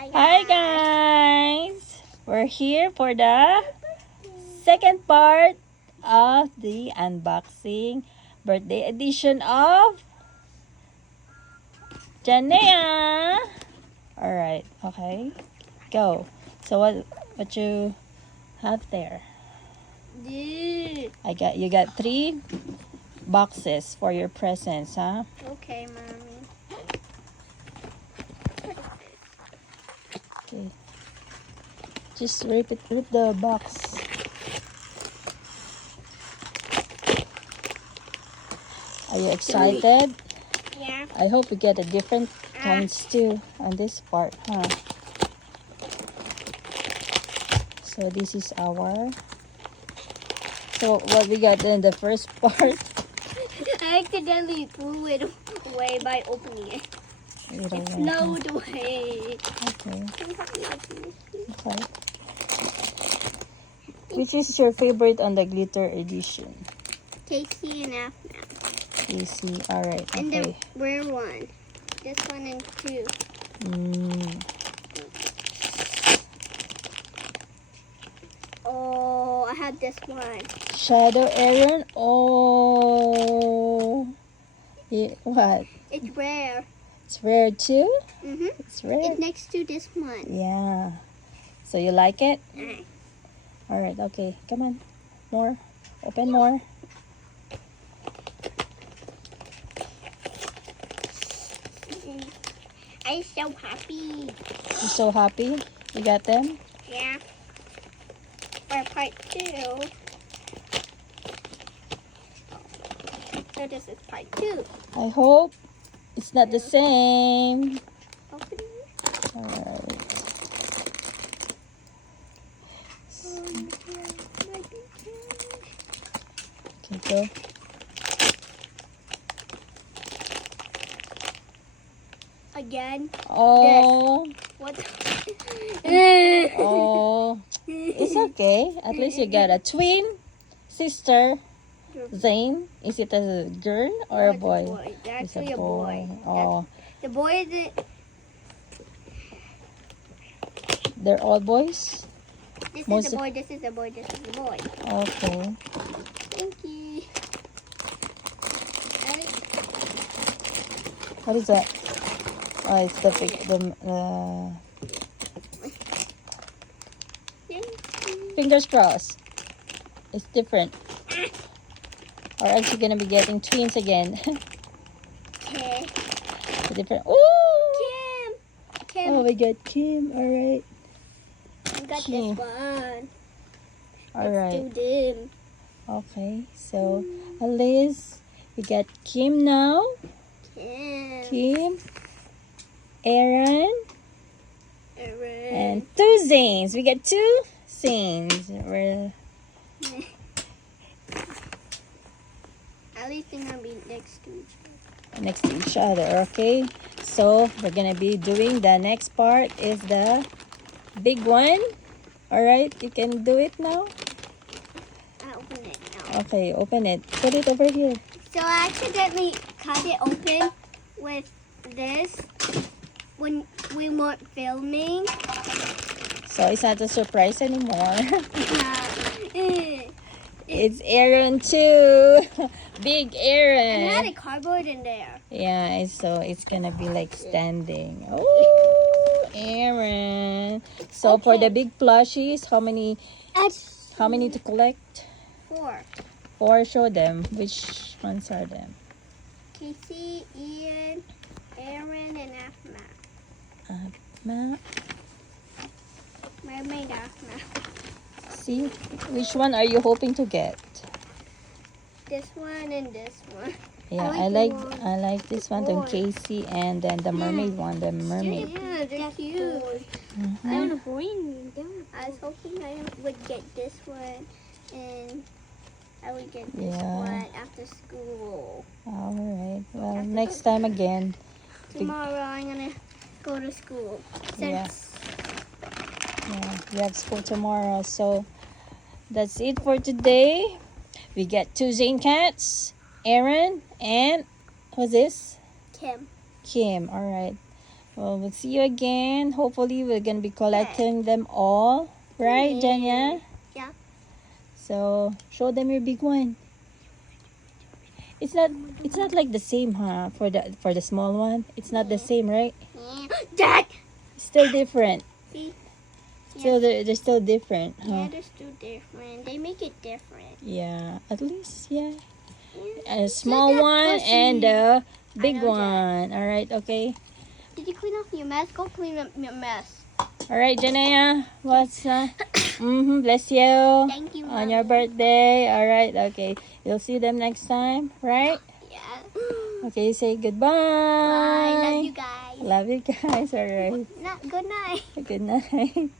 Hi guys! We're here for the second part of the unboxing birthday edition of Janea. Alright, okay. Go. So what you have there? Dude. You got 3 boxes for your presents, huh? Okay, Mommy. Okay. Just rip the box. Are you excited? Yeah. I hope we get a different kinds too on this part, huh? So this is our. So what we got in the first part? I accidentally threw it away by opening it. It flowed away. Okay. Okay. Which is your favorite on the glitter edition? Tasty and APHMAU. Easy. All right. And the Okay. rare one. This one and 2. Oh, I have this one. Shadow Aaron. Oh. Yeah, what? It's rare. It's rare too? It's rare. It's next to this one. Yeah. So you like it? Mm. All right. Okay. Come on. More. Open more. I'm so happy. You're so happy you got them? Yeah. For part 2. So this is part 2. I hope it's not the same. Opening. All right. Okay, go. Again. Oh. What? Oh. It's okay. At least you got a twin sister. Zane. Is it a girl or a boy? It's It's a actually a boy. Oh. The boy is They're all boys? this Most is the boy, this is the boy, this is the boy. Okay. Thank you. What is that? Oh, it's the fingers crossed. It's different. Or else you're gonna be getting twins again. Okay. Different. Ooh! Kim. Oh, we got Kim. All right. I got Kim. this one. All right. Let's do them. Okay. So at least we got Kim now. Kim. Aaron. And 2 Zanes. We got 2 Zanes. At least they're gonna be next to each other. Next to each other. Okay. So we're gonna be doing the next part is the big one. All right. You can do it now. I'll open it now. Okay. Open it. Put it over here. So I accidentally cut it open with this when we weren't filming. So it's not a surprise anymore. It's Aaron too. Big Aaron. And it had a cardboard in there. Yeah, so it's gonna be like standing. Oh, Aaron. So for the big plushies, how many to collect? 4. 4. Show them. Which ones are them? Casey, Ian, Aaron, and APHMAU. Ma, Mermaid APHMAU. see, which one are you hoping to get? This one and this one. Yeah, I like this one, the Casey, and then the mermaid one, the mermaid. Yeah, they're cute. I was hoping I would get this one, and I would get this one after school. All right. Well, next time again. Tomorrow I'm gonna go to school. Yeah, we have school tomorrow. So that's it for today. We got 2 Zane cats, Aaron, and who's this? Kim. Kim. All right. Well, we'll see you again. Hopefully, we're gonna be collecting them all, right, Jenya? Yeah. So show them your big one. It's not like the same, huh? For the small one, it's not the same, right? Dad. Still different. See? Still, they're still different, huh? Yeah, they're still different. They make it different. Yeah, at least, yeah. Yeah. A small that one pussy. and a big know one. All right, okay. Did you clean up your mess? Go clean up your mess. All right, Janaya, what's bless you. Thank you, On your Mommy. birthday. All right, okay. You'll see them next time, right? Yeah. Okay, say goodbye. Bye. Love you guys. Love you guys. All right. Good night. Good night.